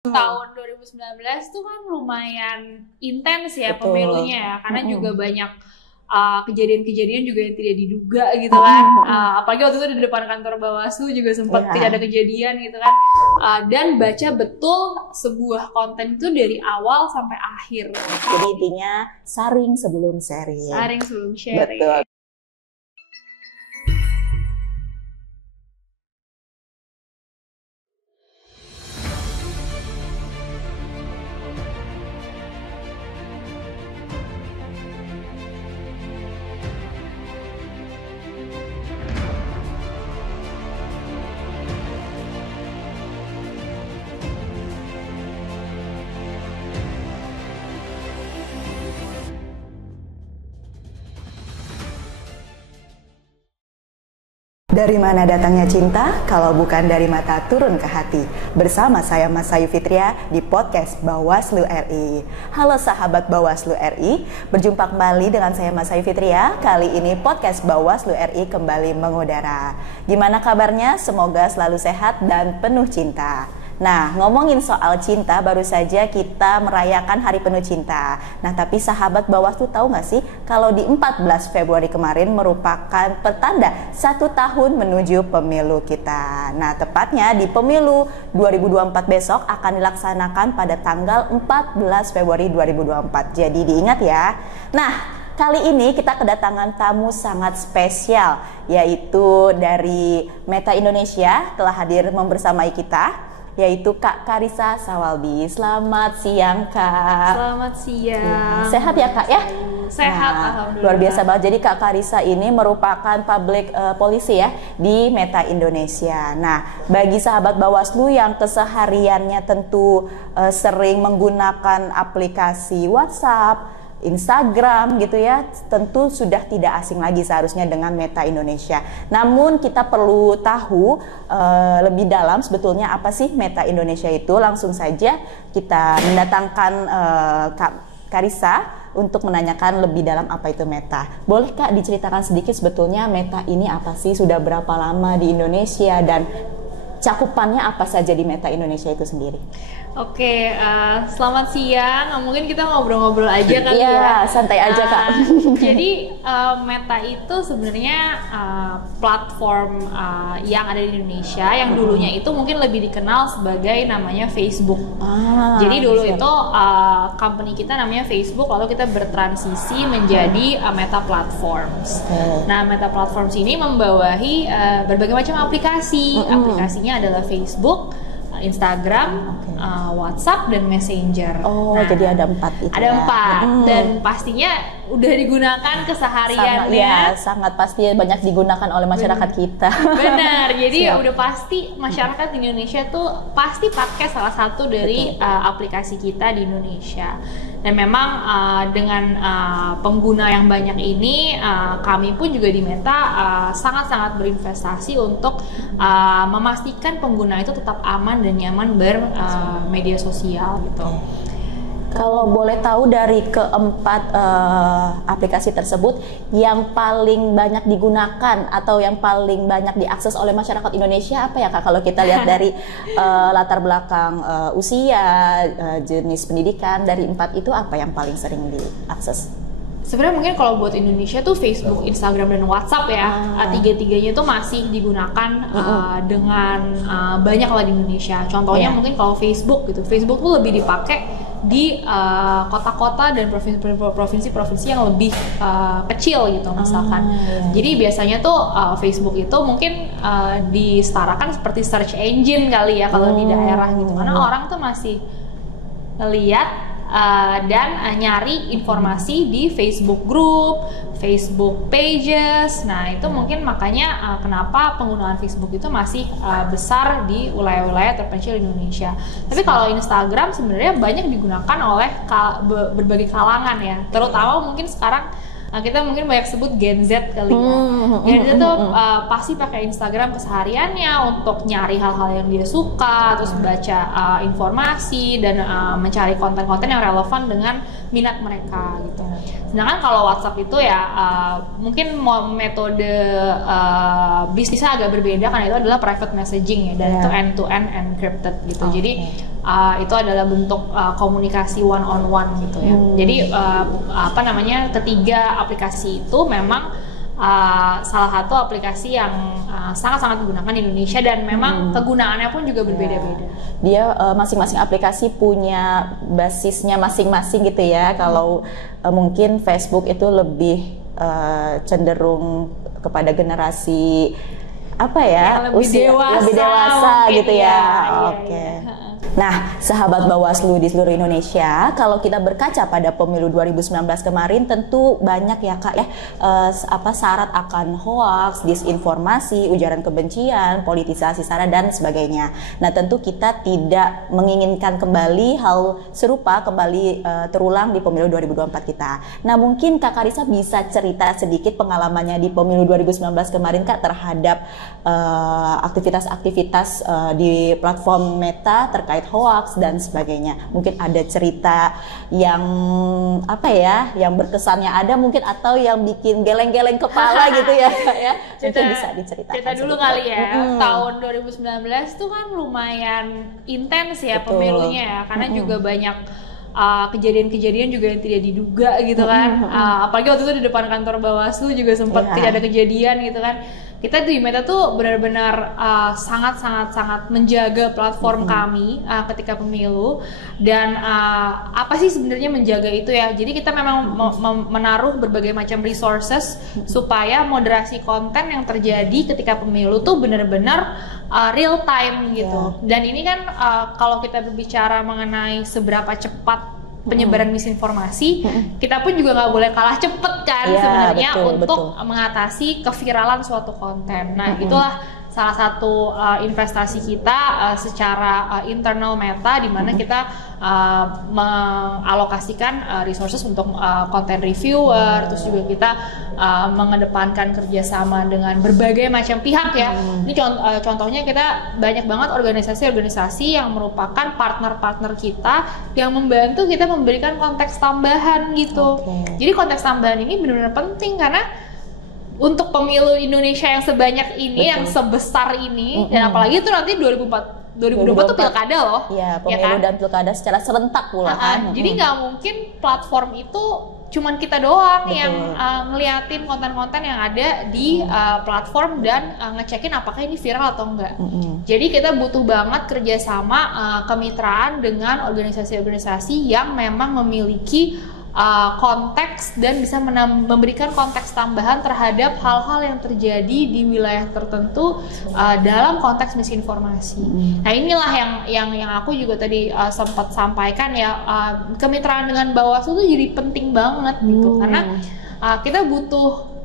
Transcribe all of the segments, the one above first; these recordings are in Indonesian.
Tahun 2019 tuh kan lumayan intens ya Betul. pemilunya ya, karena juga banyak kejadian-kejadian juga yang tidak diduga gitu kan. Apalagi waktu itu di depan kantor Bawaslu juga sempat Iya. tidak ada kejadian gitu kan. Dan baca betul sebuah konten itu dari awal sampai akhir. Jadi intinya saring sebelum sharing. Saring sebelum sharing. Betul. Dari mana datangnya cinta kalau bukan dari mata turun ke hati? Bersama saya Mas Ayu Fitria di podcast Bawaslu RI. Halo sahabat Bawaslu RI, berjumpa kembali dengan saya Mas Ayu Fitria. Kali ini podcast Bawaslu RI kembali mengudara. Gimana kabarnya? Semoga selalu sehat dan penuh cinta. Nah, ngomongin soal cinta, baru saja kita merayakan Hari Penuh Cinta. Nah, tapi sahabat Bawaslu tahu nggak sih kalau di 14 Februari kemarin merupakan pertanda 1 tahun menuju pemilu kita. Nah, tepatnya di pemilu 2024 besok akan dilaksanakan pada tanggal 14 Februari 2024. Jadi diingat ya. Nah, kali ini kita kedatangan tamu sangat spesial, yaitu dari Meta Indonesia telah hadir membersamai kita, yaitu Kak Karissa Sawaldi. Selamat siang, Kak. Selamat siang. Sehat ya, Kak ya? Sehat, Nah, alhamdulillah. luar biasa banget. Jadi Kak Karissa ini merupakan public policy ya di Meta Indonesia. Nah, bagi sahabat Bawaslu yang kesehariannya tentu sering menggunakan aplikasi WhatsApp, Instagram gitu ya, tentu sudah tidak asing lagi seharusnya dengan Meta Indonesia. Namun kita perlu tahu lebih dalam sebetulnya apa sih Meta Indonesia itu. Langsung saja kita mendatangkan Kak Karissa untuk menanyakan lebih dalam apa itu Meta. Boleh Kak diceritakan sedikit sebetulnya Meta ini apa sih, sudah berapa lama di Indonesia, dan cakupannya apa saja di Meta Indonesia itu sendiri? Oke, selamat siang. Mungkin kita ngobrol-ngobrol aja kali ya. Iya, santai aja Kak. Jadi Meta itu sebenarnya platform yang ada di Indonesia yang dulunya itu mungkin lebih dikenal sebagai namanya Facebook. Jadi dulu itu company kita namanya Facebook, lalu kita bertransisi menjadi Meta Platforms. Nah, Meta Platforms ini membawahi berbagai macam aplikasi. Aplikasinya adalah Facebook, Instagram, WhatsApp, dan Messenger. Nah, jadi ada 4 itu. Ada 4 dan pastinya udah digunakan kesehariannya. Sangat pasti banyak digunakan oleh masyarakat kita. Benar, jadi udah pasti masyarakat di Indonesia tuh pasti pakai salah satu dari aplikasi kita di Indonesia. Dan memang dengan pengguna yang banyak ini, kami pun juga di Meta sangat-sangat berinvestasi untuk memastikan pengguna itu tetap aman dan nyaman bermedia sosial gitu. Kalau boleh tahu dari keempat aplikasi tersebut, yang paling banyak digunakan atau yang paling banyak diakses oleh masyarakat Indonesia apa ya Kak? Kalau kita lihat dari latar belakang usia, jenis pendidikan, dari 4 itu apa yang paling sering diakses? Sebenarnya mungkin kalau buat Indonesia tuh Facebook, Instagram, dan WhatsApp ya, tiga-tiganya tuh masih digunakan dengan banyak lah di Indonesia. Contohnya mungkin kalau Facebook gitu, Facebook tuh lebih dipakai di kota-kota dan provinsi-provinsi yang lebih kecil gitu misalkan. Jadi biasanya tuh Facebook itu mungkin disetarakan seperti search engine kali ya kalau di daerah gitu, karena orang tuh masih lihat dan nyari informasi di Facebook group, Facebook pages. Nah, itu mungkin makanya kenapa penggunaan Facebook itu masih besar di wilayah-wilayah terpencil Indonesia. Tapi kalau Instagram sebenarnya banyak digunakan oleh berbagai kalangan ya. Terutama mungkin sekarang kita mungkin banyak sebut Gen Z kali ya. Gen Z tuh pasti pakai Instagram kesehariannya untuk nyari hal-hal yang dia suka, terus baca informasi dan mencari konten-konten yang relevan dengan minat mereka gitu. Sedangkan kalau WhatsApp itu ya mungkin metode bisnisnya agak berbeda karena itu adalah private messaging ya, dan itu end-to-end encrypted gitu. Jadi itu adalah bentuk komunikasi one on one gitu ya. Jadi ketiga aplikasi itu memang salah satu aplikasi yang sangat-sangat digunakan di Indonesia dan memang kegunaannya pun juga berbeda-beda. Dia masing-masing aplikasi punya basisnya masing-masing gitu ya. Kalau mungkin Facebook itu lebih cenderung kepada generasi lebih dewasa gitu ya. Oke. Iya. Nah, sahabat Bawaslu di seluruh Indonesia, kalau kita berkaca pada pemilu 2019 kemarin, tentu banyak ya Kak syarat akan hoaks, disinformasi, ujaran kebencian, politisasi sara dan sebagainya. Nah, tentu kita tidak menginginkan kembali hal serupa terulang di pemilu 2024 kita. Nah, mungkin Kak Karissa bisa cerita sedikit pengalamannya di pemilu 2019 kemarin Kak terhadap aktivitas-aktivitas di platform Meta terkait hoax dan sebagainya. Mungkin ada cerita yang yang berkesannya ada mungkin, atau yang bikin geleng-geleng kepala gitu ya Kak ya. Mungkin bisa diceritakan. Cerita dulu kali ya. Tahun 2019 tuh kan lumayan intens ya pemilunya ya, karena juga banyak kejadian-kejadian juga yang tidak diduga gitu kan. Apalagi waktu itu di depan kantor Bawaslu juga sempat tidak ada kejadian gitu kan. Kita di Meta tuh benar-benar sangat menjaga platform kami ketika pemilu, dan apa sih sebenarnya menjaga itu ya. Jadi kita memang menaruh berbagai macam resources supaya moderasi konten yang terjadi ketika pemilu tuh benar-benar real time gitu. Dan ini kan kalau kita berbicara mengenai seberapa cepat penyebaran misinformasi, kita pun juga nggak boleh kalah cepet kan sebenarnya untuk mengatasi keviralan suatu konten. Nah, itulah salah satu investasi kita secara internal Meta, di mana kita mengalokasikan resources untuk konten reviewer, terus juga kita mengedepankan kerjasama dengan berbagai macam pihak ya. Ini contohnya kita banyak banget organisasi-organisasi yang merupakan partner-partner kita yang membantu kita memberikan konteks tambahan gitu. Jadi konteks tambahan ini benar-benar penting karena untuk pemilu Indonesia yang sebanyak ini, yang sebesar ini, dan apalagi itu nanti 2024 tuh pilkada loh. Iya, pemilu dan pilkada secara serentak pula kan. Jadi nggak mungkin platform itu cuman kita doang yang ngeliatin konten-konten yang ada di platform dan ngecekin apakah ini viral atau enggak. Jadi kita butuh banget kerjasama kemitraan dengan organisasi-organisasi yang memang memiliki konteks dan bisa memberikan konteks tambahan terhadap hal-hal yang terjadi di wilayah tertentu dalam konteks misinformasi. Nah, inilah yang aku juga tadi sempat sampaikan ya, kemitraan dengan Bawaslu itu jadi penting banget gitu, karena kita butuh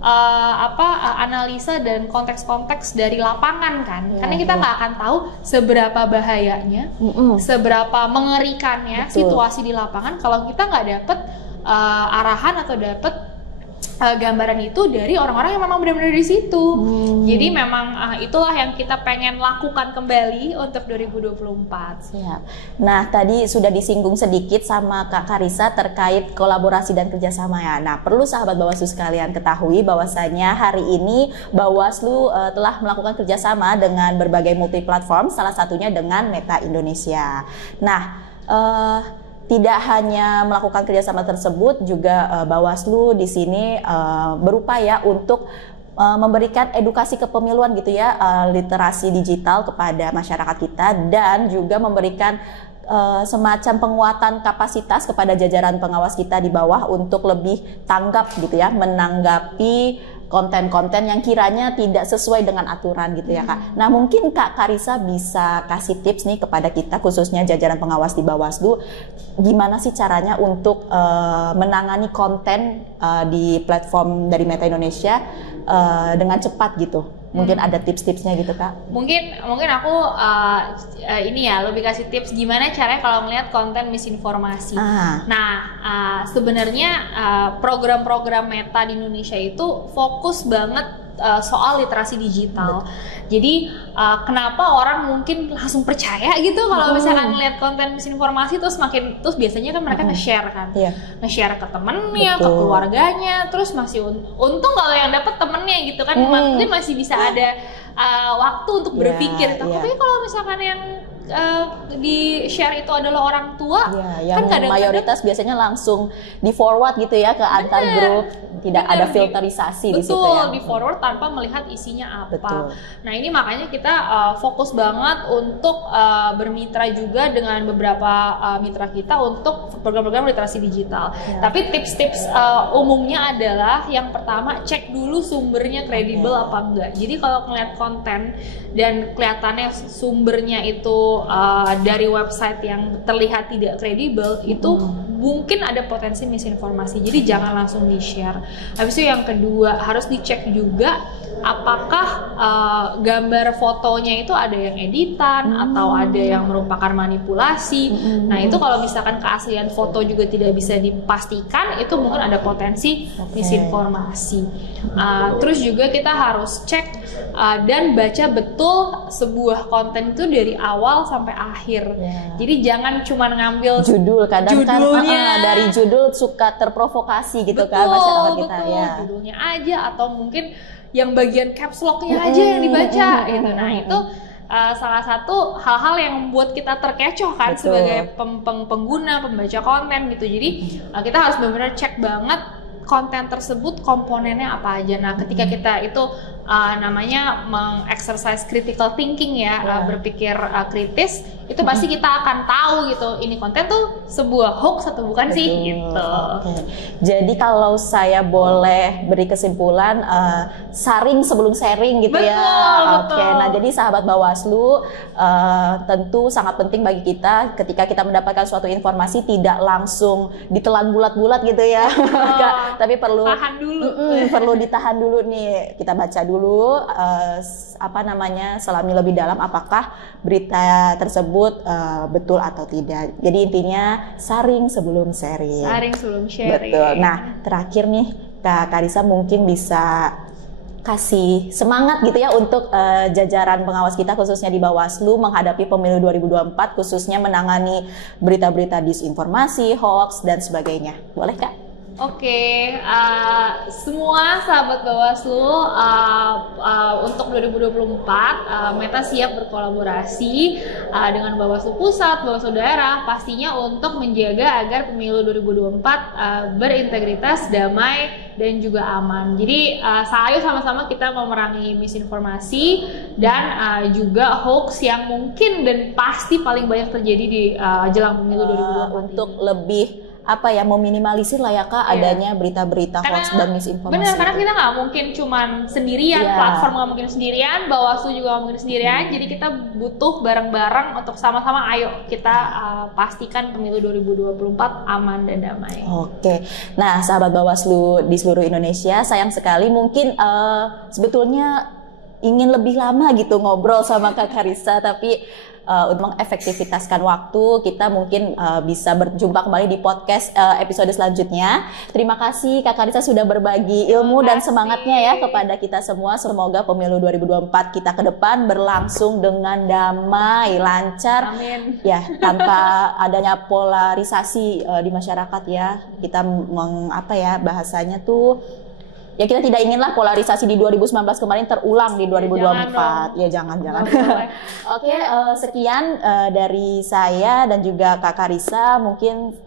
analisa dan konteks-konteks dari lapangan kan, karena kita nggak akan tahu seberapa bahayanya, seberapa mengerikannya situasi di lapangan kalau kita nggak dapet arahan atau dapet gambaran itu dari orang-orang yang memang benar-benar di situ. Jadi memang itulah yang kita pengen lakukan kembali untuk 2024. Siap. Nah, tadi sudah disinggung sedikit sama Kak Karissa terkait kolaborasi dan kerjasama ya. Nah, perlu sahabat Bawaslu sekalian ketahui bahwasanya hari ini Bawaslu telah melakukan kerjasama dengan berbagai multi platform, salah satunya dengan Meta Indonesia. Nah, tidak hanya melakukan kerjasama tersebut, juga Bawaslu di sini berupaya untuk memberikan edukasi kepemiluan gitu ya, literasi digital kepada masyarakat kita, dan juga memberikan semacam penguatan kapasitas kepada jajaran pengawas kita di bawah untuk lebih tanggap gitu ya, menanggapi konten-konten yang kiranya tidak sesuai dengan aturan gitu ya Kak. Nah, mungkin Kak Karissa bisa kasih tips nih kepada kita, khususnya jajaran pengawas di Bawaslu, gimana sih caranya untuk menangani konten di platform dari Meta Indonesia dengan cepat gitu. Mungkin ada tips-tipsnya gitu Kak? Mungkin aku ini ya, lebih kasih tips gimana caranya kalau melihat konten misinformasi. Nah, sebenarnya program-program Meta di Indonesia itu fokus banget soal literasi digital. Jadi kenapa orang mungkin langsung percaya gitu kalau misalkan lihat konten misinformasi, terus biasanya kan mereka nge-share kan, nge-share ke temennya, ke keluarganya, terus masih untung kalau yang dapat temennya gitu kan, mungkin masih bisa ada waktu untuk berpikir. Tapi kalau misalkan yang di share itu adalah orang tua, ya, yang kan mayoritas biasanya langsung di forward gitu ya ke antar grup, tidak ada filterisasi di situ ya. Betul, di forward tanpa melihat isinya apa. Betul. Nah ini makanya kita fokus banget untuk bermitra juga dengan beberapa mitra kita untuk program-program literasi digital. Tapi tips-tips umumnya adalah yang pertama, cek dulu sumbernya kredibel apa enggak. Jadi kalau ngeliat konten dan kelihatannya sumbernya itu dari website yang terlihat tidak kredibel, itu mungkin ada potensi misinformasi. Jadi jangan langsung di-share. Habis itu yang kedua, harus dicek juga apakah gambar fotonya itu ada yang editan atau ada yang merupakan manipulasi. Nah itu kalau misalkan keaslian foto juga tidak bisa dipastikan, itu mungkin ada potensi misinformasi. Terus juga kita harus cek dan baca betul sebuah konten itu dari awal sampai akhir. Jadi jangan cuma ngambil judul, kadang judulnya kan dari judul suka terprovokasi gitu kan masyarakat kita ya. Judulnya aja atau mungkin yang bagian caps lock-nya aja yang dibaca gitu. Nah itu salah satu hal-hal yang membuat kita terkecoh kan sebagai pengguna, pembaca konten gitu. Jadi kita harus benar-benar cek banget konten tersebut komponennya apa aja. Nah ketika kita itu namanya mengexercise critical thinking ya, berpikir kritis, itu pasti kita akan tahu gitu ini konten tuh sebuah hoax atau bukan sih gitu. Jadi kalau saya boleh beri kesimpulan, saring sebelum sharing gitu ya. Betul. Nah jadi sahabat Bawaslu, tentu sangat penting bagi kita ketika kita mendapatkan suatu informasi tidak langsung ditelan bulat-bulat gitu ya. Tapi perlu tahan dulu. Perlu ditahan dulu nih, kita baca dulu selami lebih dalam apakah berita tersebut betul atau tidak. Jadi intinya saring sebelum sharing. Saring sebelum sharing. Betul. Nah terakhir nih Kak Karissa mungkin bisa kasih semangat gitu ya untuk jajaran pengawas kita khususnya di Bawaslu menghadapi pemilu 2024, khususnya menangani berita-berita disinformasi, hoax dan sebagainya. Boleh Kak? Oke, semua sahabat Bawaslu, untuk 2024 Meta siap berkolaborasi dengan Bawaslu Pusat, Bawaslu Daerah, pastinya untuk menjaga agar pemilu 2024 berintegritas, damai, dan juga aman. Jadi ayo sama-sama kita memerangi misinformasi dan juga hoax yang mungkin dan pasti paling banyak terjadi di jelang pemilu 2024 untuk lebih meminimalisir lah ya Kak adanya berita-berita hoax dan misinformasi. Benar, karena kita nggak mungkin cuman sendirian, platform nggak mungkin sendirian, Bawaslu juga nggak mungkin sendirian. Jadi kita butuh bareng-bareng untuk sama-sama ayo kita pastikan pemilu 2024 aman dan damai. Oke, nah sahabat Bawaslu di seluruh Indonesia, sayang sekali mungkin sebetulnya ingin lebih lama gitu ngobrol sama Kak Karissa, tapi untuk mengefektivitaskan waktu, kita mungkin bisa berjumpa kembali di podcast episode selanjutnya. Terima kasih Kak Karissa sudah berbagi ilmu dan semangatnya ya kepada kita semua. Semoga pemilu 2024 kita ke depan berlangsung dengan damai, lancar. Amin. Ya, tanpa adanya polarisasi di masyarakat ya. Kita bahasanya tuh ya kita tidak inginlah polarisasi di 2019 kemarin terulang di 2024. Jangan. Oke, sekian dari saya dan juga Kak Karissa. Mungkin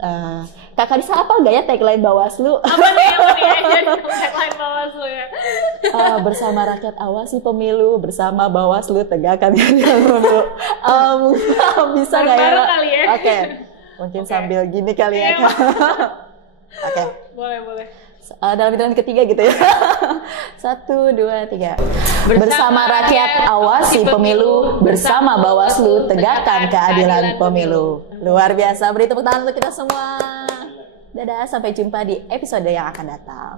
Kak Karissa apa nggak ya tagline Bawaslu? Apa nih aja tagline Bawaslu ya? Bersama rakyat awasi pemilu, bersama Bawaslu tegakkan keadilan pemilu. Bisa nggak ya? Kali ya? Oke, mungkin sambil gini kali ya Kak. Oke. Boleh. Dalam hitungan ketiga gitu ya. 1, 2, 3. Bersama rakyat awasi pemilu, bersama Bawaslu tegakkan keadilan pemilu. Luar biasa, beri tepuk tangan untuk kita semua. Dadah, sampai jumpa di episode yang akan datang.